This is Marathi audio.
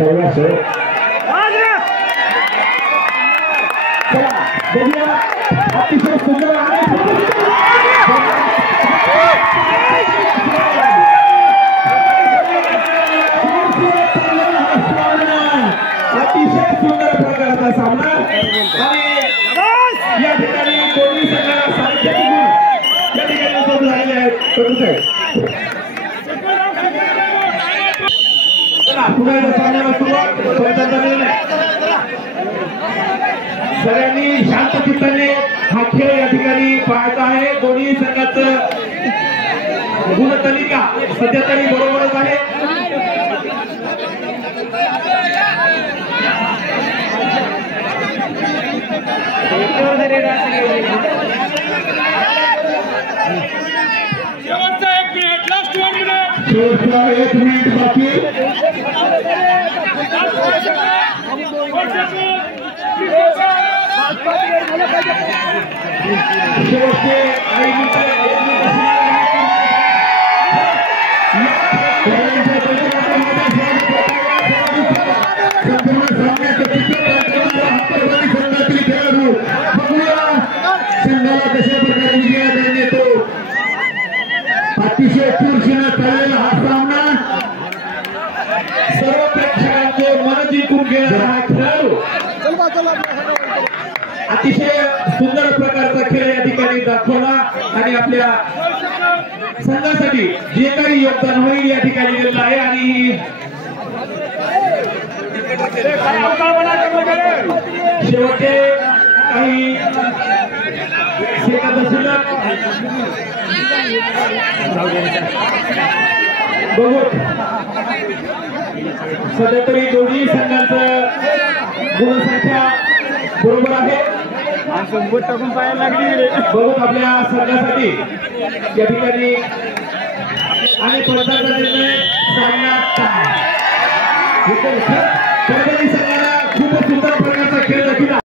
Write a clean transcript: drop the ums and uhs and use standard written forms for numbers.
बघूया अतिशय सुंदर अतिशय सुंदर प्रकारचा सामना आणि या ठिकाणी दोन्ही संघाला 7.5 गुण या ठिकाणी उपलब्ध झालेले आहेत. पुन्हा एकदा सामन्याला सुरुवात सगळ्यांनी शांत चित्ताने हा खेळ या ठिकाणी पाहायचा आहे. दोन्ही संघाचं गुणतालिका सध्या तरी बरोबरच आहे. शेवटचा 1 मिनिट बाकी. शेवटचे 1 मिनिट खेळाडू बघूया संघाला कशा प्रकारे विजयाकडे येतो. अतिशय चुरशीनं चाललेला हा सामना सर्व प्रेक्षकांचे मन जिंकून घेणारा हा खेळाडू अतिशय सुंदर प्रकारचा खेळ या ठिकाणी दाखवला आणि आपल्या संघासाठी जे काही योगदान होईल या ठिकाणी दिलेलं आहे. आणि शेवटचे काही सेकंद शिल्लक बघू. सध्या तरी दोन्ही संघांचं गुणसंख्या बरोबर आहे. टाकून पाहायला लागली बघूत आपल्या संघासाठी या ठिकाणी आणि पंचांचा निर्णय सामना संघाला खूपच सुंदर